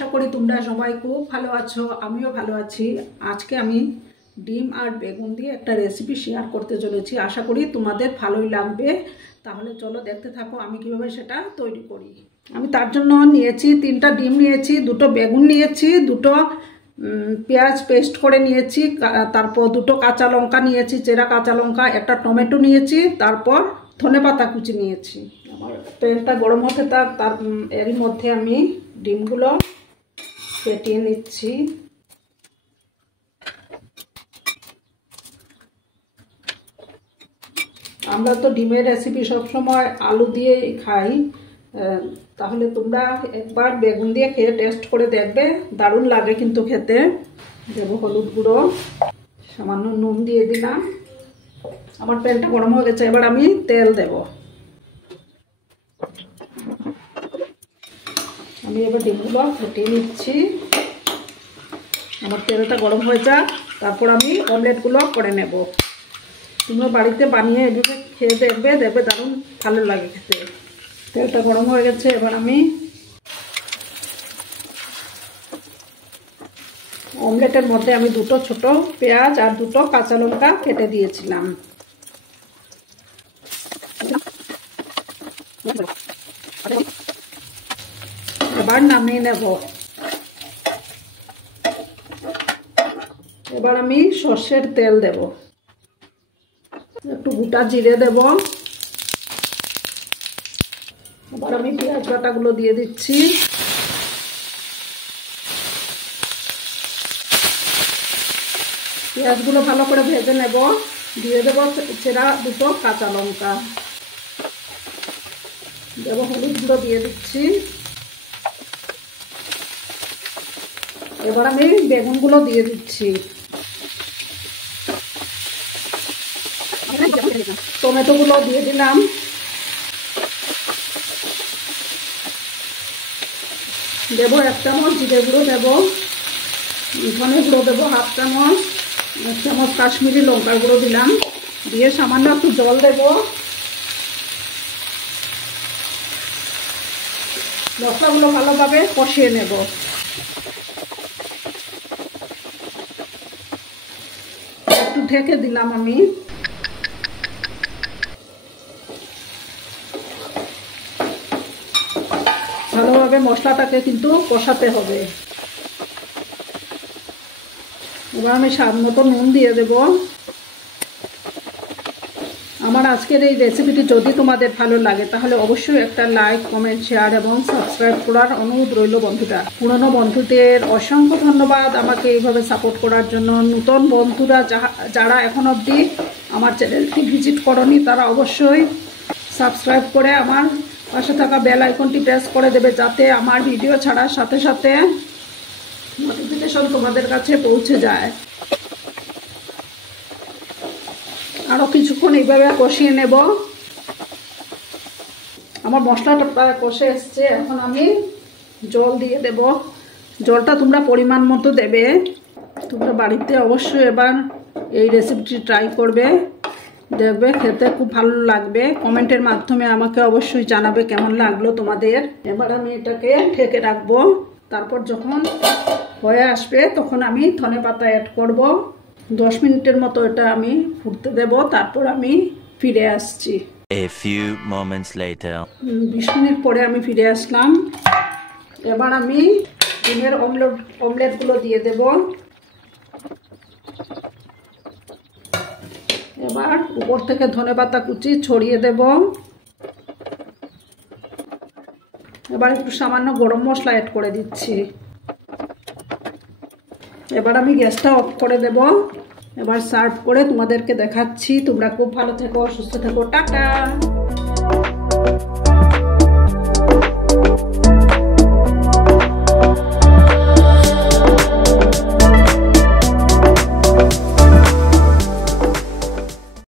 আশা করি তোমরা সবাই খুব ভালো আছো, আমিও ভালো আছি। আজকে আমি ডিম আর বেগুন দিয়ে একটা রেসিপি শেয়ার করতে চলেছি। আশা করি তোমাদের ভালোই লাগবে। তাহলে চলো দেখতে থাকো আমি কিভাবে সেটা তৈরি করি। আমি তার জন্য নিয়েছি 3টা ডিম নিয়েছি, 2টো বেগুন নিয়েছি, 2টো পেঁয়াজ পেস্ট করে নিয়েছি, তারপর 2টো কাঁচা লঙ্কা নিয়েছি, চেরা কাঁচা লঙ্কা, একটা টমেটো নিয়েছি, তারপর ধনেপাতা কুচি নিয়েছি। আমার তেলটা গরম হতে তার এরই মধ্যে আমি ডিমগুলো ফেটিয়ে নিচ্ছি। আমরা তো ডিমের রেসিপি সবসময় আলু দিয়েই খাই, তাহলে তোমরা একবার বেগুন দিয়ে খেয়ে টেস্ট করে দেখবে, দারুণ লাগে কিন্তু খেতে। দেবো হলুদ গুঁড়ো, সামান্য নুন দিয়ে দিলাম। আমার তেলটা গরম হয়ে গেছে, এবার আমি তেল দেব। আমি এবার ডিমগুলো ফুটিয়ে নিচ্ছি। আমার তেলটা গরম হয়ে যাক, তারপর আমি অমলেটগুলো করে নেব। তোমরা বাড়িতে বানিয়ে এভাবে খেয়ে দেখবে, দারুণ ভালো লাগে খেতে। তেলটা গরম হয়ে গেছে, এবার আমি অমলেটের মধ্যে আমি 2টো ছোট পেঁয়াজ আর 2টো কাঁচা লঙ্কা কেটে দিয়েছিলাম। এবার নামিয়ে নেব। এবার আমি সর্ষের তেল দেব, একটু গোটা জিরে দেব। এবার আমি পেঁয়াজ বাটাগুলো দিয়ে দিচ্ছি। পেঁয়াজগুলো ভালো করে ভেজে নেব। দিয়ে দেব চেরা 2টো কাঁচা লঙ্কা, দেব হলুদ গুঁড়ো দিয়ে দিচ্ছি। এবার আমি বেগুনগুলো দিয়ে দিচ্ছি, টমেটোগুলো দিয়ে দিলাম। দেবো 1 চামচ জিরে গুঁড়ো, দেবো ধনে গুঁড়ো, দেবো 1/2 চামচ, 1 চামচ কাশ্মীরি লঙ্কার গুঁড়ো দিলাম। দিয়ে সামান্য একটু জল দেবো। মশলাগুলো ভালোভাবে কষিয়ে নেব। একটু ঢেকে দিলাম আমি। ভালোভাবে মশলাটাকে কিন্তু কষাতে হবে। এবার আমি স্বাদ মতো নুন দিয়ে দেব। আমার আজকের এই রেসিপিটি যদি তোমাদের ভালো লাগে তাহলে অবশ্যই একটা লাইক, কমেন্ট, শেয়ার এবং সাবস্ক্রাইব করার অনুরোধ রইল বন্ধুরা। পুরনো বন্ধুদের অসংখ্য ধন্যবাদ আমাকে এইভাবে সাপোর্ট করার জন্য। নতুন বন্ধুরা যারা এখন অবধি আমার চ্যানেলটি ভিজিট করনি তারা অবশ্যই সাবস্ক্রাইব করে আমার পাশে থাকা বেল আইকনটি প্রেস করে দেবে, যাতে আমার ভিডিও ছাড়ার সাথে সাথে নোটিফিকেশন তোমাদের কাছে পৌঁছে যায়। আরও কিছুক্ষণ এইভাবে কষিয়ে নেব। আমার মশলাটা প্রায় কষে এসছে, এখন আমি জল দিয়ে দেব। জলটা তোমরা পরিমাণ মতো দেবে। তোমরা বাড়িতে অবশ্যই এবার এই রেসিপিটি ট্রাই করবে, দেখবে খেতে খুব ভালো লাগবে। কমেন্টের মাধ্যমে আমাকে অবশ্যই জানাবে কেমন লাগলো তোমাদের। এবার আমি এটাকে ঢেকে রাখবো। তারপর যখন হয়ে আসবে তখন আমি ধনেপাতা অ্যাড করব। 10 মিনিটের মতো এটা আমি ফুটতে দেব, তারপর আমি ফিরে আসছি। A few moments later 20 minute পরে আমি ফিরে আসলাম। এবার আমি ডিমের অমলেটগুলো দিয়ে দেব। এবার উপর থেকে ধনেপাতা কুচি ছড়িয়ে দেব। এবার একটু সামান্য গরম মশলা অ্যাড করে দিচ্ছি। এবার আমি গ্যাসটা অফ করে দেব। এবার সার্ভ করে তোমাদেরকে দেখাচ্ছি। তোমরা খুব ভালো থেকো, সুস্থ থেকো, টাটা।